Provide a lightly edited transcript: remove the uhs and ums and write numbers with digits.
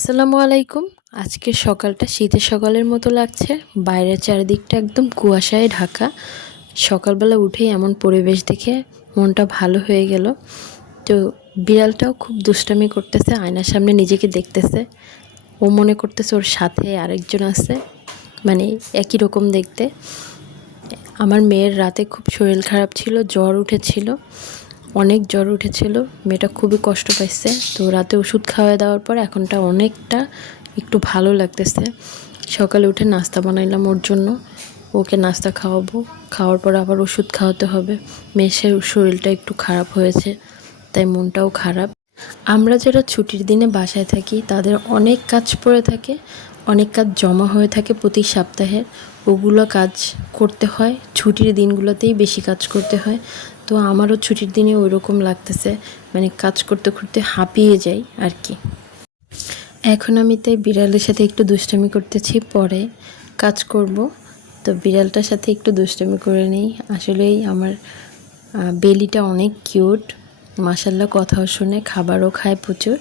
আসসালামু আলাইকুম। আজকের সকালটা শীতের সকালের মতো লাগছে। বাইরের চারিদিকটা একদম কুয়াশায় ঢাকা। সকালবেলা উঠেই এমন পরিবেশ দেখে মনটা ভালো হয়ে গেল। তো বিড়ালটাও খুব দুষ্টামি করতেছে, আয়নার সামনে নিজেকে দেখতেছে। ও মনে করতেছে ওর সাথে আরেকজন আছে, মানে একই রকম দেখতে। আমার মেয়ের রাতে খুব শরীর খারাপ ছিল, জ্বর উঠেছিল, অনেক জ্বর উঠেছিল। মেয়েটা খুবই কষ্ট পাইছে। তো রাতে ওষুধ খাওয়া দেওয়ার পর এখনটা অনেকটা একটু ভালো লাগতেছে। সকালে উঠে নাস্তা বানাইলাম ওর জন্য, ওকে নাস্তা খাওয়াবো, খাওয়ার পর আবার ওষুধ খাওয়াতে হবে। মেয়ের শরীরটা একটু খারাপ হয়েছে, তাই মনটাও খারাপ। আমরা যারা ছুটির দিনে বাসায় থাকি তাদের অনেক কাজ পড়ে থাকে, অনেক কাজ জমা হয়ে থাকে প্রতি সপ্তাহে। ওগুলো কাজ করতে হয়, ছুটির দিনগুলোতেই বেশি কাজ করতে হয়। তো আমারও ছুটির দিনে ওই রকম লাগতেছে, মানে কাজ করতে করতে হাঁপিয়ে যাই আর কি। এখন আমি তাই বিড়ালের সাথে একটু দুষ্টামি করতেছি, পরে কাজ করব। তো বিড়ালটার সাথে একটু দুষ্টামি করে নিই। আসলেই আমার বেলিটা অনেক কিউট, মাশাআল্লাহ। কথাও শুনে, খাবারও খায় প্রচুর।